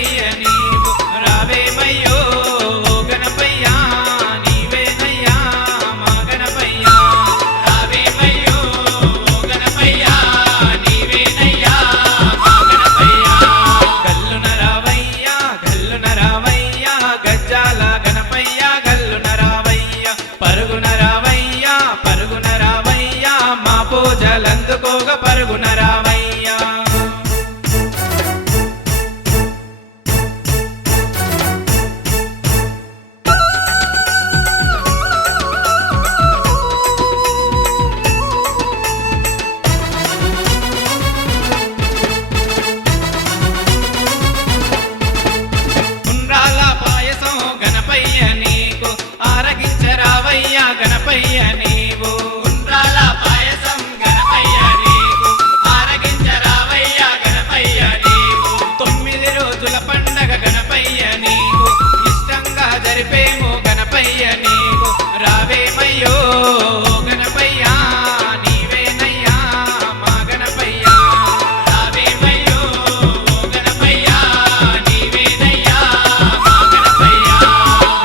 గణపయ్య నీవు రావేమయ్యో గణపయ్య నీవేనయ్యా మా గణపయ్య రావేమయ్యో గణపయ్య నీవేనయ్యా మా గణపయ్య గల్లున రావయ్యా గజ్జాల గణపయ్య గల్లున రావయ్యా పరుగున రావయ్యా మా పూజలందుకోగ పరుగున రావయ్యా ఉండ్రాల పాయసం గణపయ్య నీకు ఆరగించరావయ్యా గణపయ్య నీవు ఉండ్రాల పాయసం గణపయ్య నీకు ఆరగించరావయ్యా గణపయ్య నీవు 9 రోజుల పండగ గణపయ్య నీకు ఇష్టంగా జరిపేము గణపయ్య నీకు రావేమయ్యో గణపయ్య నీవేనయ్యా మా గణపయ్య రావేమయ్యో గణపయ్య నీవేనయ్యా మా గణపయ్య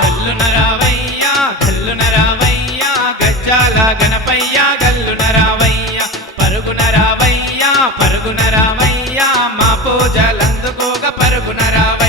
గల్లున రావయ్యా గజ్జాల గణపయ్య గల్లున రావయ్యా పరుగున రావయ్యా మా పూజలందుకోగ పరుగున రావయ్యా